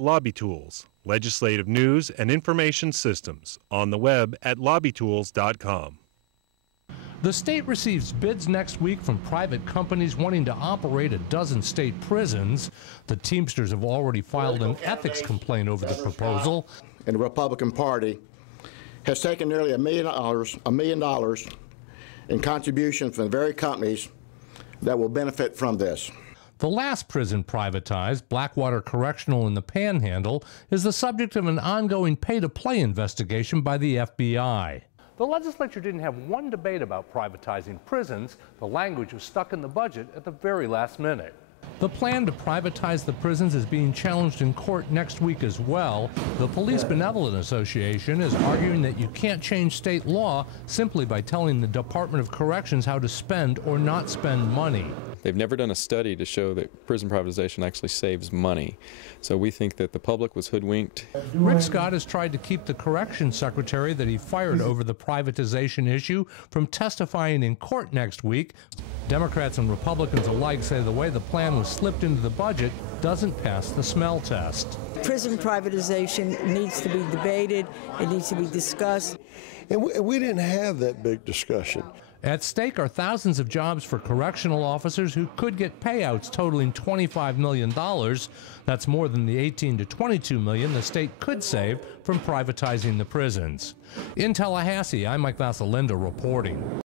Lobby Tools, legislative news and information systems, on the web at lobbytools.com. The state receives bids next week from private companies wanting to operate a dozen state prisons. The Teamsters have already filed an ethics complaint over the proposal. And the Republican Party has taken nearly $1 million in contributions from the very companies that will benefit from this. The last prison privatized, Blackwater Correctional in the Panhandle, is the subject of an ongoing pay-to-play investigation by the FBI. The legislature didn't have one debate about privatizing prisons. The language was stuck in the budget at the very last minute. The plan to privatize the prisons is being challenged in court next week as well. The Police Benevolent Association is arguing that you can't change state law simply by telling the Department of Corrections how to spend or not spend money. They've never done a study to show that prison privatization actually saves money. So we think that the public was hoodwinked. Rick Scott has tried to keep the corrections secretary that he fired over the privatization issue from testifying in court next week. Democrats and Republicans alike say the way the plan was slipped into the budget doesn't pass the smell test. Prison privatization needs to be debated, it needs to be discussed. And we didn't have that big discussion. At stake are thousands of jobs for correctional officers who could get payouts totaling $25 million. That's more than the $18 to $22 million the state could save from privatizing the prisons. In Tallahassee, I'm Mike Vasalinda reporting.